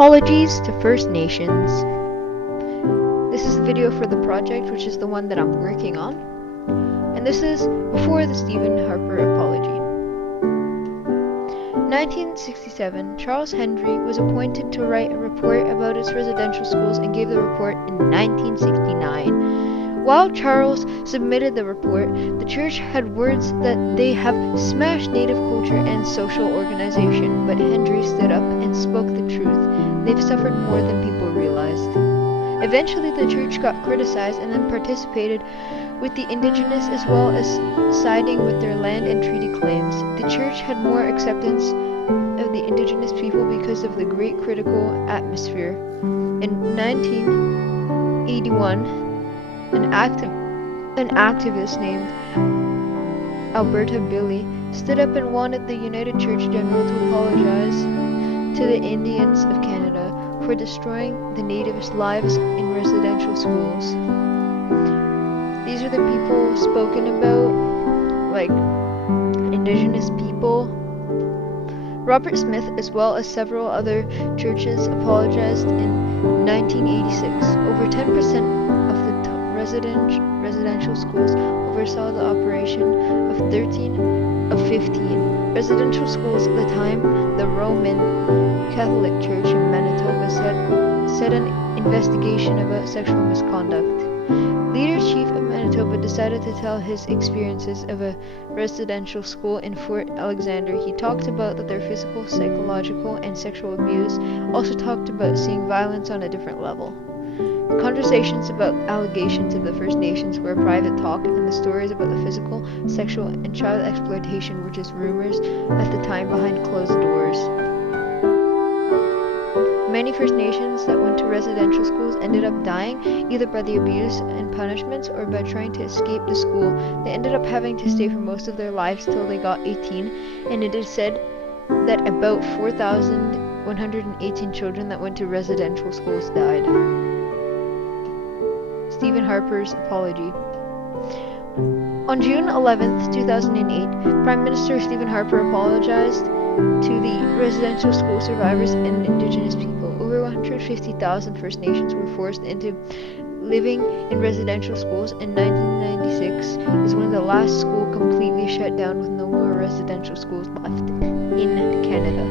Apologies to First Nations. This is the video for the project, which is the one that I'm working on. And this is before the Stephen Harper apology. 1967, Charles Hendry was appointed to write a report about its residential schools and gave the report in 1969. While Charles submitted the report, the church had words that they have smashed native culture and social organization, but Hendry stood up and spoke the truth. They've suffered more than people realized. Eventually, the church got criticized and then participated with the indigenous as well as siding with their land and treaty claims. The church had more acceptance of the indigenous people because of the great critical atmosphere. In 1981, an activist named Alberta Billy stood up and wanted the United Church General to apologize to the Indians of Canada for destroying the natives' lives in residential schools. These are the people spoken about, like indigenous people. Robert Smith, as well as several other churches, apologized in 1986. Over 10% of the residential schools oversaw the operation of 13 of 15 residential schools at the time. The Roman Catholic Church in Manitoba said an investigation about sexual misconduct. Leader Chief of Manitoba decided to tell his experiences of a residential school in Fort Alexander. He talked about that their physical, psychological, and sexual abuse, also talked about seeing violence on a different level. The conversations about allegations of the First Nations were a private talk, and the stories about the physical, sexual, and child exploitation were just rumors at the time behind closed doors. Many First Nations that went to residential schools ended up dying, either by the abuse and punishments or by trying to escape the school. They ended up having to stay for most of their lives till they got 18, and it is said that about 4,118 children that went to residential schools died. Stephen Harper's apology. On June 11, 2008, Prime Minister Stephen Harper apologized to the residential school survivors and Indigenous people. Over 150,000 First Nations were forced into living in residential schools in 1996 is when the last school completely shut down with no more residential schools left in Canada.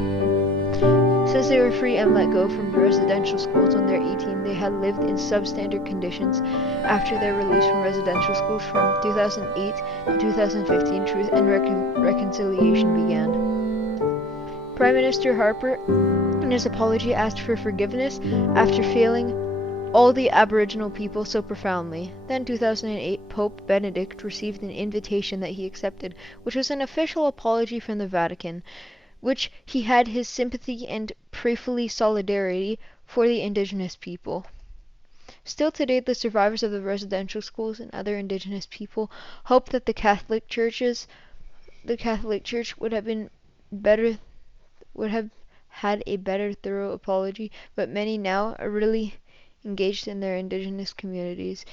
Since they were free and let go from the residential schools when they're 18, they had lived in substandard conditions. After their release from residential schools from 2008 to 2015, Truth and Reconciliation began. Prime Minister Harper, in his apology, asked for forgiveness after failing all the Aboriginal people so profoundly. Then, 2008, Pope Benedict received an invitation that he accepted, which was an official apology from the Vatican, which he had his sympathy and prayerfully solidarity for the Indigenous people. Still today, the survivors of the residential schools and other Indigenous people hope that the Catholic Church would have had a better thorough apology, but many now are really engaged in their Indigenous communities.